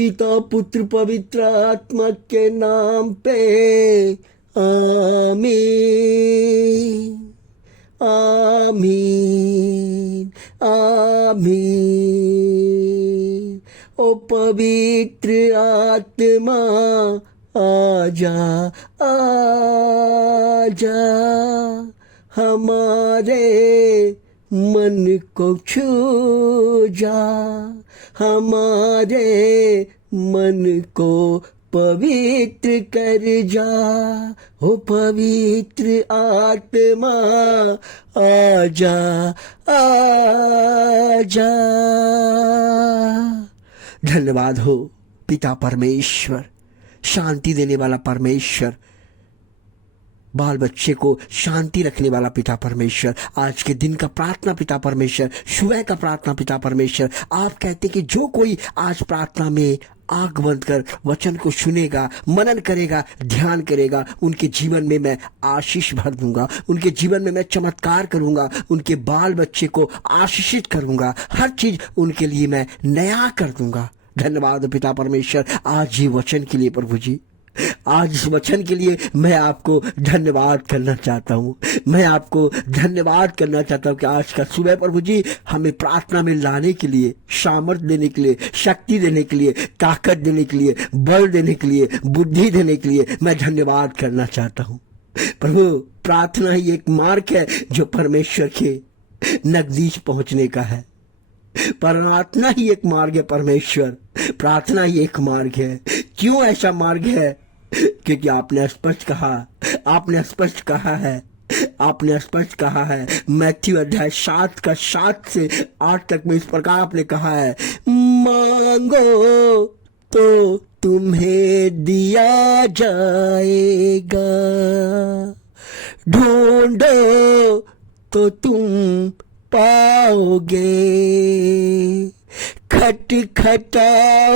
पिता पुत्र पवित्र आत्मा के नाम पे आमीन आमीन आमीन। ओ पवित्र आत्मा आजा आजा, हमारे मन को छू जा, हमारे मन को पवित्र कर जा। ओ पवित्र आत्मा आजा आजा। धन्यवाद हो पिता परमेश्वर, शांति देने वाला परमेश्वर, बाल बच्चे को शांति रखने वाला पिता परमेश्वर, आज के दिन का प्रार्थना पिता परमेश्वर, सुबह का प्रार्थना पिता परमेश्वर। आप कहते कि जो कोई आज प्रार्थना में आंख बंद कर वचन को सुनेगा, मनन करेगा, ध्यान करेगा, उनके जीवन में मैं आशीष भर दूंगा, उनके जीवन में मैं चमत्कार करूंगा, उनके बाल बच्चे को आशीषित करूंगा, हर चीज उनके लिए मैं नया कर दूंगा। धन्यवाद पिता परमेश्वर आज ये वचन के लिए प्रभु जी, आज इस वचन के लिए मैं आपको धन्यवाद करना चाहता हूँ। मैं आपको धन्यवाद करना चाहता हूँ कि आज का सुबह प्रभु जी हमें प्रार्थना में लाने के लिए, सामर्थ देने के लिए, शक्ति देने के लिए, ताकत देने के लिए, बल देने के लिए, बुद्धि देने के लिए मैं धन्यवाद करना चाहता हूँ। प्रभु प्रार्थना ही एक मार्ग है जो परमेश्वर के नजदीक पहुंचने का है। प्रार्थना ही एक मार्ग है परमेश्वर, प्रार्थना ही एक मार्ग है। क्यों ऐसा मार्ग है? क्योंकि आपने स्पष्ट कहा है मैथ्यू अध्याय 7 का 7 से 8 तक में इस प्रकार आपने कहा है, मांगो तो तुम्हें दिया जाएगा, ढूंढो तो तुम पाओगे, खटखटाओ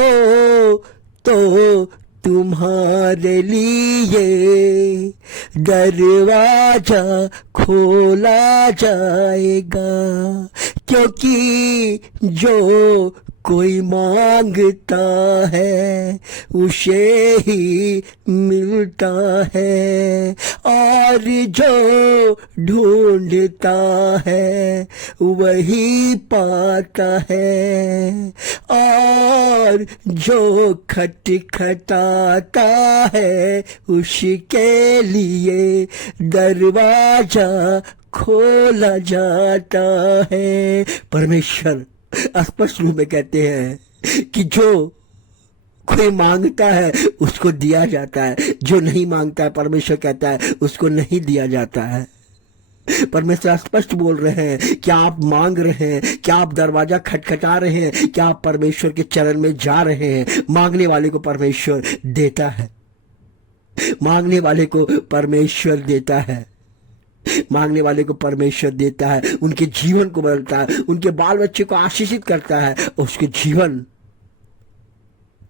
तो तुम्हारे लिए दरवाजा खोला जाएगा। क्योंकि जो कोई मांगता है उसे ही मिलता है, और जो ढूंढता है वही पाता है, और जो खटखटाता है उसके लिए दरवाजा खोला जाता है। परमेश्वर स्पष्ट रूप में कहते हैं कि जो कोई मांगता है उसको दिया जाता है, जो नहीं मांगता है परमेश्वर कहता है उसको नहीं दिया जाता है। परमेश्वर स्पष्ट बोल रहे हैं, क्या आप मांग रहे हैं? क्या आप दरवाजा खटखटा रहे हैं? क्या आप परमेश्वर के चरण में जा रहे हैं? मांगने वाले को परमेश्वर देता है, मांगने वाले को परमेश्वर देता है, मांगने वाले को परमेश्वर देता है, उनके जीवन को बदलता है, उनके बाल बच्चे को आशीषित करता है, उसके जीवन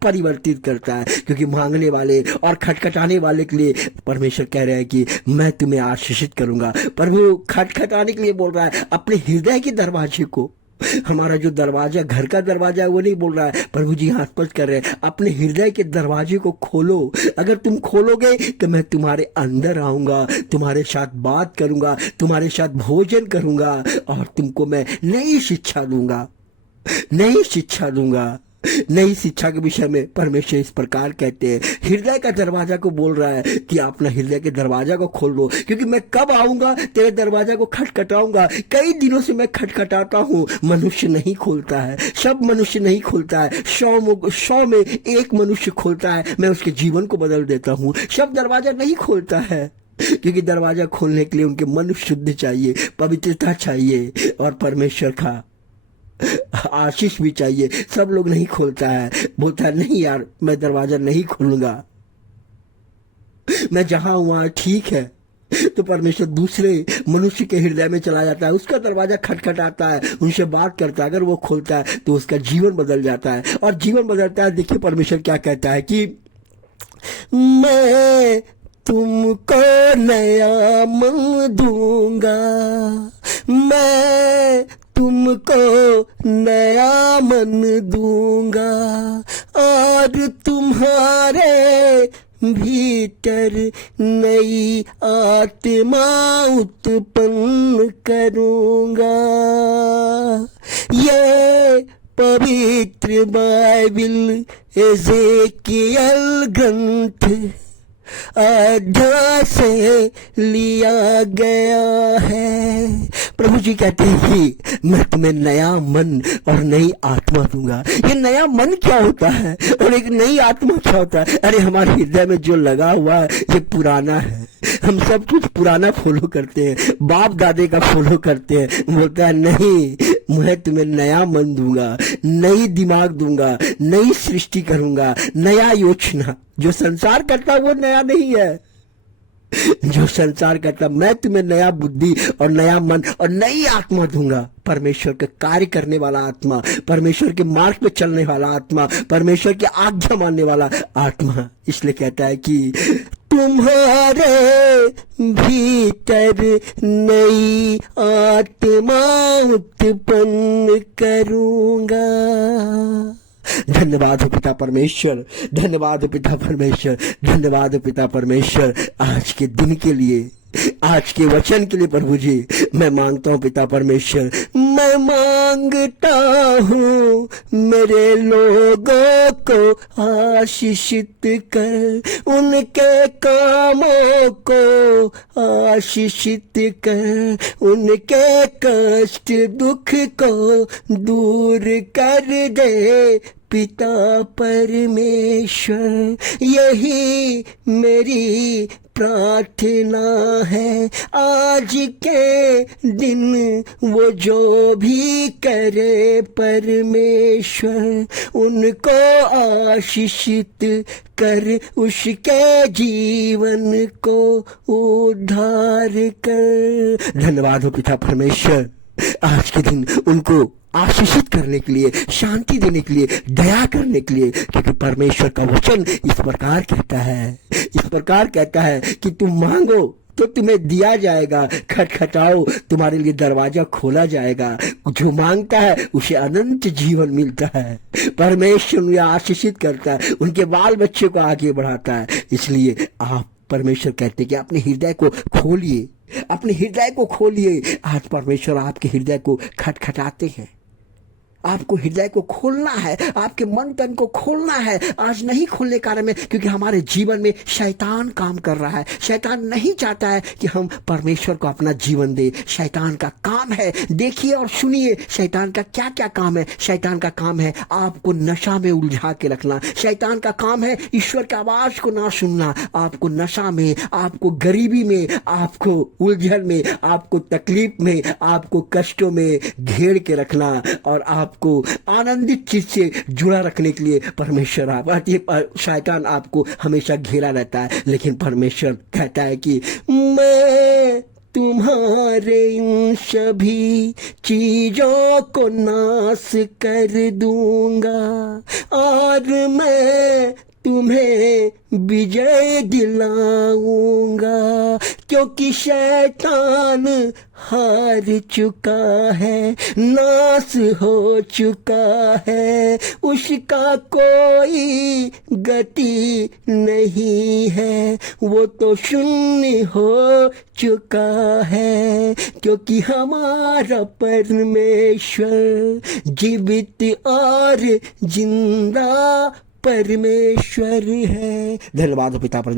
परिवर्तित करता है। क्योंकि मांगने वाले और खटखटाने वाले के लिए परमेश्वर कह रहे हैं कि मैं तुम्हें आशीषित करूंगा। प्रभु खटखटाने के लिए बोल रहा है अपने हृदय के दरवाजे को। हमारा जो दरवाजा, घर का दरवाजा है वो नहीं बोल रहा है, प्रभु जी यहाँ स्पष्ट कर रहे हैं अपने हृदय के दरवाजे को खोलो। अगर तुम खोलोगे तो मैं तुम्हारे अंदर आऊंगा, तुम्हारे साथ बात करूंगा, तुम्हारे साथ भोजन करूंगा, और तुमको मैं नई शिक्षा दूंगा, नई शिक्षा दूंगा। नई शिक्षा के विषय में परमेश्वर इस प्रकार कहते हैं, हृदय का दरवाजा को बोल रहा है कि अपना हृदय के दरवाजा को खोल लो, क्योंकि मैं कब आऊंगा तेरे दरवाजा को खटखटाऊंगा। कई दिनों से मैं खटखटाता हूँ, मनुष्य नहीं खोलता है, सब मनुष्य नहीं खोलता है, 100 में एक मनुष्य खोलता है, मैं उसके जीवन को बदल देता हूँ। सब दरवाजा नहीं खोलता है, क्योंकि दरवाजा खोलने के लिए उनके मन शुद्ध चाहिए, पवित्रता चाहिए, और परमेश्वर का आशीष भी चाहिए। सब लोग नहीं खोलता है, बोलता है नहीं यार मैं दरवाजा नहीं खोलूंगा, मैं जहां हूं वहां ठीक है। तो परमेश्वर दूसरे मनुष्य के हृदय में चला जाता है, उसका दरवाजा खटखटाता है, उनसे बात करता है, अगर वो खोलता है तो उसका जीवन बदल जाता है, और जीवन बदलता है। देखिए परमेश्वर क्या कहता है कि मैं तुमको नया मन दूंगा, मैं तुमको नया मन दूंगा और तुम्हारे भीतर नई आत्मा उत्पन्न करूंगा। ये पवित्र बाइबिल एजेकियल ग्रंथ अध्याय से लिया गया है। प्रभु जी कहते हैं कि मैं तुम्हें नया मन और नई आत्मा दूंगा। ये नया मन क्या होता है और एक नई आत्मा क्या होता है? अरे हमारे हृदय में जो लगा हुआ है ये पुराना है। हम सब कुछ पुराना फॉलो करते हैं, बाप दादे का फॉलो करते हैं। बोलता है नहीं, मैं तुम्हें नया मन दूंगा, नई दिमाग दूंगा, नई सृष्टि करूंगा, नया योजना। जो संसार करता वो नया नहीं है। जो संसार करता, मैं तुम्हें नया बुद्धि और नया मन और नई आत्मा दूंगा। परमेश्वर के कार्य करने वाला आत्मा, परमेश्वर के मार्ग पे चलने वाला आत्मा, परमेश्वर की आज्ञा मानने वाला आत्मा। इसलिए कहता है कि तुम्हारे भीतर नई आत्मा उत्पन्न करूंगा। धन्यवाद हो पिता परमेश्वर, धन्यवाद हो पिता परमेश्वर, धन्यवाद हो पिता परमेश्वर आज के दिन के लिए, आज के वचन के लिए। प्रभु जी मैं मांगता हूँ पिता परमेश्वर, मैं मांगता हूँ मेरे लोगों को आशीषित कर, उनके कामों को आशीषित कर, उनके कष्ट दुख को दूर कर दे पिता परमेश्वर। यही मेरी प्रार्थना है। आज के दिन वो जो भी करे परमेश्वर, उनको आशीषित कर, उसके जीवन को उद्धार कर। धन्यवाद हो पिता परमेश्वर आज के दिन उनको आशीषित करने के लिए, शांति देने के लिए, दया करने के लिए। क्योंकि परमेश्वर का वचन इस प्रकार कहता है, इस प्रकार कहता है कि तुम मांगो तो तुम्हें दिया जाएगा, खटखटाओ तुम्हारे लिए दरवाजा खोला जाएगा। जो मांगता है उसे अनंत जीवन मिलता है। परमेश्वर उन्हें आशीषित करता है, उनके बाल बच्चे को आगे बढ़ाता है। इसलिए आप परमेश्वर कहते हैं कि अपने हृदय को खोलिए, अपने हृदय को खोलिए। आज परमेश्वर आपके हृदय को खटखटाते हैं। आपको हृदय को खोलना है, आपके मन तन को खोलना है। आज नहीं खोलने कारण में, क्योंकि हमारे जीवन में शैतान काम कर रहा है। शैतान नहीं चाहता है कि हम परमेश्वर को अपना जीवन दे। शैतान का काम है, देखिए और सुनिए शैतान का क्या क्या काम है। शैतान का काम है आपको नशा में उलझा के रखना। शैतान का काम है ईश्वर की आवाज को ना सुनना, आपको नशा में, आपको गरीबी में, आपको उलझन में, आपको तकलीफ में, आपको कष्टों में घेर के रखना और आप को आनंदित चीज से जुड़ा रखने के लिए परमेश्वर शैतान आपको हमेशा घेरा रहता है। लेकिन परमेश्वर कहता है कि मैं तुम्हारे इन सभी चीजों को नाश कर दूंगा और मैं तुम्हें विजय दिलाऊंगा। क्योंकि शैतान हार चुका है, नाश हो चुका है, उसका कोई गति नहीं है, वो तो शून्य हो चुका है। क्योंकि हमारा परमेश्वर जीवित और जिंदा परमेश्वर है। धन्यवाद पिता पर।